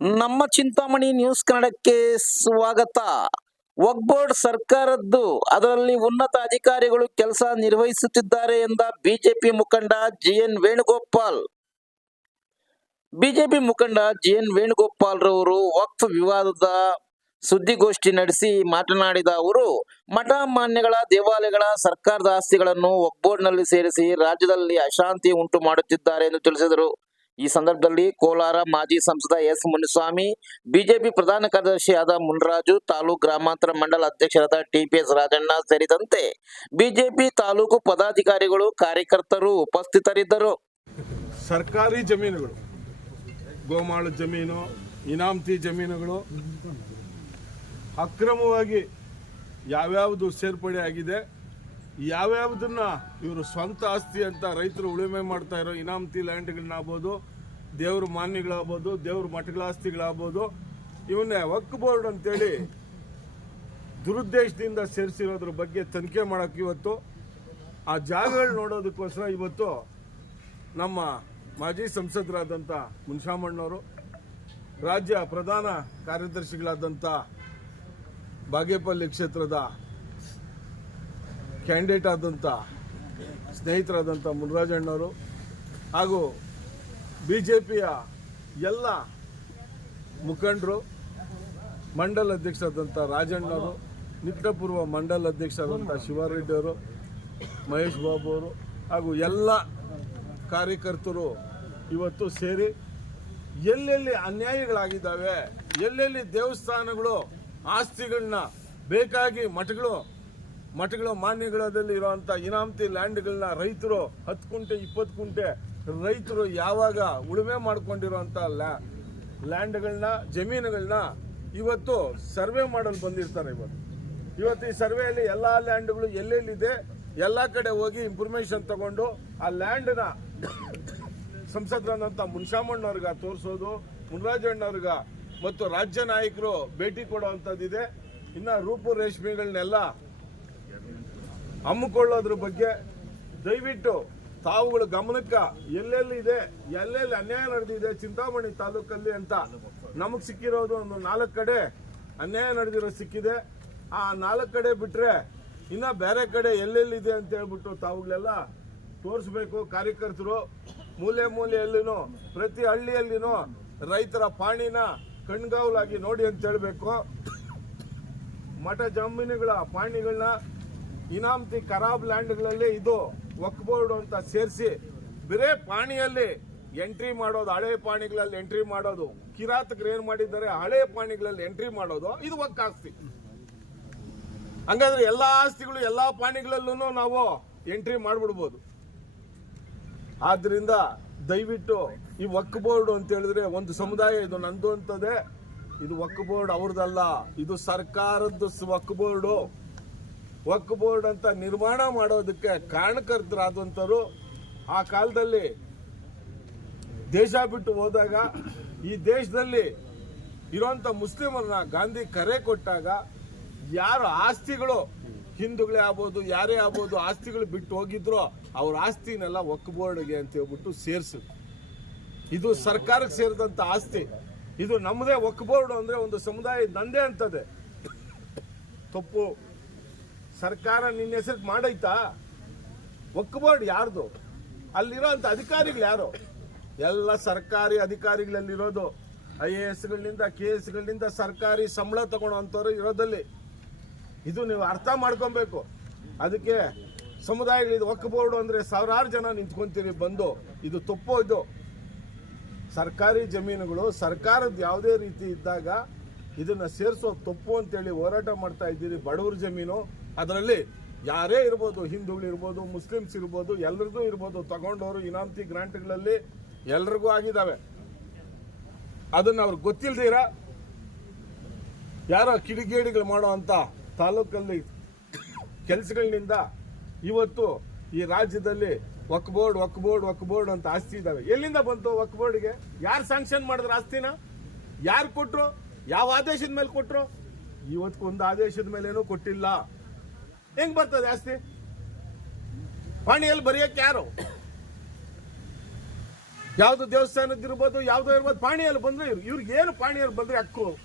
ನಮ್ಮ ಚಿಂತಾಮಣಿ ನ್ಯೂಸ್ ಕನ್ನಡಕ್ಕೆ ಸ್ವಾಗತ. ವಕ್ಬೋರ್ಡ್ ಸರ್ಕಾರದ್ದು, ಅದರಲ್ಲಿ ಉನ್ನತ ಅಧಿಕಾರಿಗಳು ಕೆಲಸ ನಿರ್ವಹಿಸುತ್ತಿದ್ದಾರೆ ಎಂದ ಬಿಜೆಪಿ ಮುಖಂಡ ಜಿ ಎನ್ ವೇಣುಗೋಪಾಲ್. ಬಿಜೆಪಿ ಮುಖಂಡ ಜಿ ಎನ್ ವೇಣುಗೋಪಾಲ್ ರವರು ವಕ್ಫ್ ವಿವಾದದ ಸುದ್ದಿಗೋಷ್ಠಿ ನಡೆಸಿ ಮಾತನಾಡಿದ ಅವರು, ಮಠ ಮಾನ್ಯಗಳ ದೇವಾಲಯಗಳ ಸರ್ಕಾರದ ಆಸ್ತಿಗಳನ್ನು ವಕ್ಫ್ ಬೋರ್ಡ್ನಲ್ಲಿ ಸೇರಿಸಿ ರಾಜ್ಯದಲ್ಲಿ ಅಶಾಂತಿ ಉಂಟು ಮಾಡುತ್ತಿದ್ದಾರೆ ಎಂದು ತಿಳಿಸಿದರು. ಈ ಸಂದರ್ಭದಲ್ಲಿ ಕೋಲಾರ ಮಾಜಿ ಸಂಸದ ಎಸ್ ಮುನಿಸ್ವಾಮಿ, ಬಿಜೆಪಿ ಪ್ರಧಾನ ಕಾರ್ಯದರ್ಶಿಯಾದ ಮುನ್ರಾಜು, ತಾಲೂಕು ಗ್ರಾಮಾಂತರ ಮಂಡಲ ಅಧ್ಯಕ್ಷರಾದ ಟಿಪಿಎಸ್ ರಾಜಣ್ಣ ಸೇರಿದಂತೆ ಬಿಜೆಪಿ ತಾಲೂಕು ಪದಾಧಿಕಾರಿಗಳು, ಕಾರ್ಯಕರ್ತರು ಉಪಸ್ಥಿತರಿದ್ದರು. ಸರ್ಕಾರಿ ಜಮೀನುಗಳು, ಗೋಮಾಳು ಜಮೀನು, ಇನಾಮತಿ ಜಮೀನುಗಳು ಅಕ್ರಮವಾಗಿ ಯಾವ್ಯಾವುದು ಸೇರ್ಪಡೆ ಆಗಿದೆ, ಯಾವ್ಯಾವುದನ್ನ ಇವರು ಸ್ವಂತ ಆಸ್ತಿ ಅಂತ ರೈತರು ಉಳುಮೆ ಮಾಡ್ತಾ ಇರೋ ಇನಾಮತಿ ಲ್ಯಾಂಡ್ಗಳನ್ನಾಗ್ಬೋದು ದೇವ್ರ ಮಾನ್ಯಗಳಾಗ್ಬೋದು, ದೇವ್ರ ಮಠಗಳ ಆಸ್ತಿಗಳಾಗ್ಬೋದು, ಇವನ್ನೇ ವಕ್ ಬೋರ್ಡ್ ಅಂತೇಳಿ ದುರುದ್ದೇಶದಿಂದ ಸೇರಿಸಿರೋದ್ರ ಬಗ್ಗೆ ತನಿಖೆ ಮಾಡೋಕೆ ಇವತ್ತು. ಆ ಜಾಗಗಳು ನೋಡೋದಕ್ಕೋಸ್ಕರ ಇವತ್ತು ನಮ್ಮ ಮಾಜಿ ಸಂಸದರಾದಂಥ ಮುನ್ಶಾಮಣ್ಣವರು, ರಾಜ್ಯ ಪ್ರಧಾನ ಕಾರ್ಯದರ್ಶಿಗಳಾದಂಥ ಬಾಗೇಪಲ್ಲಿ ಕ್ಷೇತ್ರದ ಕ್ಯಾಂಡಿಡೇಟ್ ಆದಂಥ ಸ್ನೇಹಿತರಾದಂಥ ಮುನ್ರಾಜಣ್ಣವರು ಹಾಗೂ ಬಿ ಜೆ ಪಿಯ ಎಲ್ಲ ಮುಖಂಡರು, ಮಂಡಲ ಅಧ್ಯಕ್ಷರಾದಂಥ ರಾಜಣ್ಣವರು ನಿಕಟಪೂರ್ವ ಮಂಡಲ ಅಧ್ಯಕ್ಷರಾದಂಥ ಶಿವಾರೆಡ್ಡಿ ಅವರು, ಮಹೇಶ್ ಬಾಬು ಅವರು ಹಾಗೂ ಎಲ್ಲ ಕಾರ್ಯಕರ್ತರು ಇವತ್ತು ಸೇರಿ ಎಲ್ಲೆಲ್ಲಿ ಅನ್ಯಾಯಗಳಾಗಿದ್ದಾವೆ, ಎಲ್ಲೆಲ್ಲಿ ದೇವಸ್ಥಾನಗಳು, ಆಸ್ತಿಗಳನ್ನ ಬೇಕಾಗಿ ಮಠಗಳು, ಮಠಗಳ ಮಾನ್ಯಗಳಲ್ಲಿ ಇರುವಂತ ಇನಾಮತಿ ಲ್ಯಾಂಡ್ಗಳನ್ನ ರೈತರು ಹತ್ತು ಕುಂಟೆ ಇಪ್ಪತ್ತು ಕುಂಟೆ ರೈತರು ಯಾವಾಗ ಉಳುಮೆ ಮಾಡ್ಕೊಂಡಿರುವಂತ ಲ್ಯಾಂಡ್ಗಳನ್ನ, ಜಮೀನುಗಳನ್ನ ಇವತ್ತು ಸರ್ವೆ ಮಾಡಲು ಬಂದಿರ್ತಾರೆ ಇವತ್ತು ಇವತ್ತು ಈ ಸರ್ವೆಯಲ್ಲಿ ಎಲ್ಲ ಲ್ಯಾಂಡ್ಗಳು ಎಲ್ಲೆಲ್ಲಿದೆ, ಎಲ್ಲ ಕಡೆ ಹೋಗಿ ಇನ್ಫಾರ್ಮೇಶನ್ ತಗೊಂಡು ಆ ಲ್ಯಾಂಡ್ನ ಸಂಸದರಾದಂಥ ಮುನ್ಶಾಮಣ್ಣವ್ರಿಗ ತೋರಿಸೋದು ಮುನ್ರಾಜಣ್ಣವ್ರಿಗ ಮತ್ತು ರಾಜ್ಯ ನಾಯಕರು ಭೇಟಿ ಕೊಡುವಂಥದ್ದಿದೆ. ಇನ್ನು ರೂಪು ರೇಷ್ಮೆಗಳನ್ನೆಲ್ಲ ಹಮ್ಮಿಕೊಳ್ಳೋದ್ರ ಬಗ್ಗೆ ದಯವಿಟ್ಟು ತಾವುಗಳ ಗಮನಕ್ಕ ಎಲ್ಲೆಲ್ಲಿ ಇದೆ, ಎಲ್ಲೆಲ್ಲಿ ಅನ್ಯಾಯ ನಡೆದಿದೆ ಚಿಂತಾಮಣಿ ತಾಲೂಕಲ್ಲಿ ಅಂತ ನಮಗ್ ಸಿಕ್ಕಿರೋದು ಒಂದು ನಾಲ್ಕು ಕಡೆ ಅನ್ಯಾಯ ನಡೆದಿರೋ ಸಿಕ್ಕಿದೆ. ಆ ನಾಲ್ಕು ಕಡೆ ಬಿಟ್ರೆ ಇನ್ನ ಬೇರೆ ಕಡೆ ಎಲ್ಲೆಲ್ಲಿದೆ ಅಂತ ಹೇಳ್ಬಿಟ್ಟು ತಾವುಗಳೆಲ್ಲ ತೋರಿಸ್ಬೇಕು. ಕಾರ್ಯಕರ್ತರು ಮೂಲೆ ಮೂಲೆಯಲ್ಲಿನೂ, ಪ್ರತಿ ಹಳ್ಳಿಯಲ್ಲಿನೂ ರೈತರ ಪಾಣಿನ ಕಣ್ಗಾವಲಾಗಿ ನೋಡಿ ಅಂತ ಹೇಳ್ಬೇಕು. ಮಠ ಜಮೀನುಗಳ ಪಾಣಿಗಳನ್ನ ಇನಾಮತಿ ಖರಾಬ್ ಲ್ಯಾಂಡ್ಗಳಲ್ಲಿ ಇದು ವಕ್ ಬೋರ್ಡ್ ಅಂತ ಸೇರಿಸಿ ಬೇರೆ ಪಾಣಿಯಲ್ಲಿ ಎಂಟ್ರಿ ಮಾಡೋದು, ಹಳೆ ಪಾಣಿಗಳಲ್ಲಿ ಎಂಟ್ರಿ ಮಾಡೋದು. ಕಿರಾತಕರು ಏನ್ ಮಾಡಿದ್ದಾರೆ? ಹಳೆ ಪಾಣಿಗಳಲ್ಲಿ ಎಂಟ್ರಿ ಮಾಡೋದು. ಇದು ವಕ್ ಆಸ್ತಿ. ಹಂಗಾದ್ರೆ ಎಲ್ಲಾ ಆಸ್ತಿಗಳು ಎಲ್ಲಾ ಪಾಣಿಗಳಲ್ಲೂ ನಾವು ಎಂಟ್ರಿ ಮಾಡ್ಬಿಡ್ಬೋದು. ಆದ್ರಿಂದ ದಯವಿಟ್ಟು ಈ ವಕ್ ಬೋರ್ಡ್ ಅಂತ ಹೇಳಿದ್ರೆ ಒಂದು ಸಮುದಾಯ ಇದು, ನಂದು ಅಂತದೆ. ಇದು ವಕ್ ಬೋರ್ಡ್ ಅವ್ರದಲ್ಲ. ಇದು ಸರ್ಕಾರದ್ದು ವಕ್ ಬೋರ್ಡು. ವಕ್ ಬೋರ್ಡ್ ಅಂತ ನಿರ್ಮಾಣ ಮಾಡೋದಕ್ಕೆ ಕಾರಣಕರ್ತರಾದಂಥವರು ಆ ಕಾಲದಲ್ಲಿ ದೇಶ ಬಿಟ್ಟು ಹೋದಾಗ ಈ ದೇಶದಲ್ಲಿ ಇರೋಂಥ ಮುಸ್ಲಿಮರನ್ನ ಗಾಂಧಿ ಕರೆ ಕೊಟ್ಟಾಗ ಯಾರು ಆಸ್ತಿಗಳು ಹಿಂದೂಗಳೇ ಆಗ್ಬೋದು, ಯಾರೇ ಆಗ್ಬೋದು, ಆಸ್ತಿಗಳು ಬಿಟ್ಟು ಹೋಗಿದ್ರೋ ಅವ್ರ ಆಸ್ತಿನೆಲ್ಲ ವಕ್ ಬೋರ್ಡ್ಗೆ ಅಂತ ಹೇಳ್ಬಿಟ್ಟು ಸೇರಿಸಿದ್ರು. ಇದು ಸರ್ಕಾರಕ್ಕೆ ಸೇರಿದಂಥ ಆಸ್ತಿ. ಇದು ನಮ್ಮದೇ ವಕ್ ಬೋರ್ಡ್ ಅಂದರೆ ಒಂದು ಸಮುದಾಯ ನಂದೇ ಅಂತದೆ. ತಪ್ಪು. ಸರ್ಕಾರ ನಿನ್ನ ಹೆಸರಿಗೆ ಮಾಡೈತಾ? ಒಕ್ ಬೋರ್ಡ್ ಯಾರ್ದು? ಅಲ್ಲಿರೋಂಥ ಅಧಿಕಾರಿಗಳು ಯಾರು? ಎಲ್ಲ ಸರ್ಕಾರಿ ಅಧಿಕಾರಿಗಳಲ್ಲಿರೋದು. ಐ ಎ ಎಸ್ಗಳಿಂದ, ಕೆ ಎಸ್ಗಳಿಂದ ಸರ್ಕಾರಿ ಸಂಬಳ ತಗೊಳ್ಳೋಂಥವ್ರು ಇರೋದಲ್ಲಿ. ಇದು ನೀವು ಅರ್ಥ ಮಾಡ್ಕೊಬೇಕು. ಅದಕ್ಕೆ ಸಮುದಾಯಗಳಿದು ವಕ್ ಬೋರ್ಡ್ ಅಂದ್ರೆ ಸಾವಿರಾರು ಜನ ನಿಂತ್ಕೊಂತೀರಿ ಬಂದು. ಇದು ತಪ್ಪು ಇದು. ಸರ್ಕಾರಿ ಜಮೀನುಗಳು ಸರ್ಕಾರದ ಯಾವುದೇ ರೀತಿ ಇದ್ದಾಗ ಇದನ್ನ ಸೇರಿಸೋ ತಪ್ಪು ಅಂತೇಳಿ ಹೋರಾಟ ಮಾಡ್ತಾ ಇದ್ದೀರಿ, ಬಡವ್ರ ಜಮೀನು. ಅದರಲ್ಲಿ ಯಾರೇ ಇರ್ಬೋದು, ಹಿಂದೂಗಳು ಇರ್ಬೋದು, ಮುಸ್ಲಿಮ್ಸ್ ಇರ್ಬೋದು ಎಲ್ಲರದ್ದು ಇರ್ಬೋದು ತಗೊಂಡವರು ಇನಾಮತಿ ಗ್ರಾಂಟ್ಗಳಲ್ಲಿ ಎಲ್ರಿಗೂ ಆಗಿದ್ದಾವೆ ಅದನ್ನ ಅವ್ರಿಗೆ ಗೊತ್ತಿಲ್ದಿರ? ಯಾರೋ ಕಿಡಿಗೇಡಿಗಳು ಮಾಡೋ ಅಂತ ತಾಲೂಕಲ್ಲಿ ಕೆಲಸಗಳಿಂದ ಇವತ್ತು ಈ ರಾಜ್ಯದಲ್ಲಿ Waqf board Waqf board Waqf board ಅಂತ ಆಸ್ತಿ ಇದ್ದಾವೆ ಎಲ್ಲಿಂದ ಬಂತು ವಕ್ ಬೋರ್ಡ್ಗೆ ಯಾರು ಸ್ಯಾಂಕ್ಷನ್ ಮಾಡಿದ್ರು ಆಸ್ತಿನ? ಯಾರು ಕೊಟ್ರು? ಯಾವ ಆದೇಶದ ಮೇಲೆ ಕೊಟ್ರು? ಇವತ್ತು ಒಂದು ಆದೇಶದ ಮೇಲೇನೂ ಕೊಟ್ಟಿಲ್ಲ. ಹೆಂಗ್ ಬರ್ತದೆ ಜಾಸ್ತಿ ಪಾಣಿಯಲ್ಲಿ ಬರೆಯಕ್ಕೆ ಯಾರು? ಯಾವ್ದು ದೇವಸ್ಥಾನದ್ದು ಇರ್ಬೋದು, ಯಾವ್ದೋ ಇರ್ಬೋದು, ಪಾಣಿಯಲ್ಲಿ ಬಂದ್ರೆ ಇವ್ರು- ಇವ್ರಿಗೆ ಏನು ಪಾಣಿಯಲ್ಲಿ ಬಂದ್ರೆ ಹಕ್ಕು?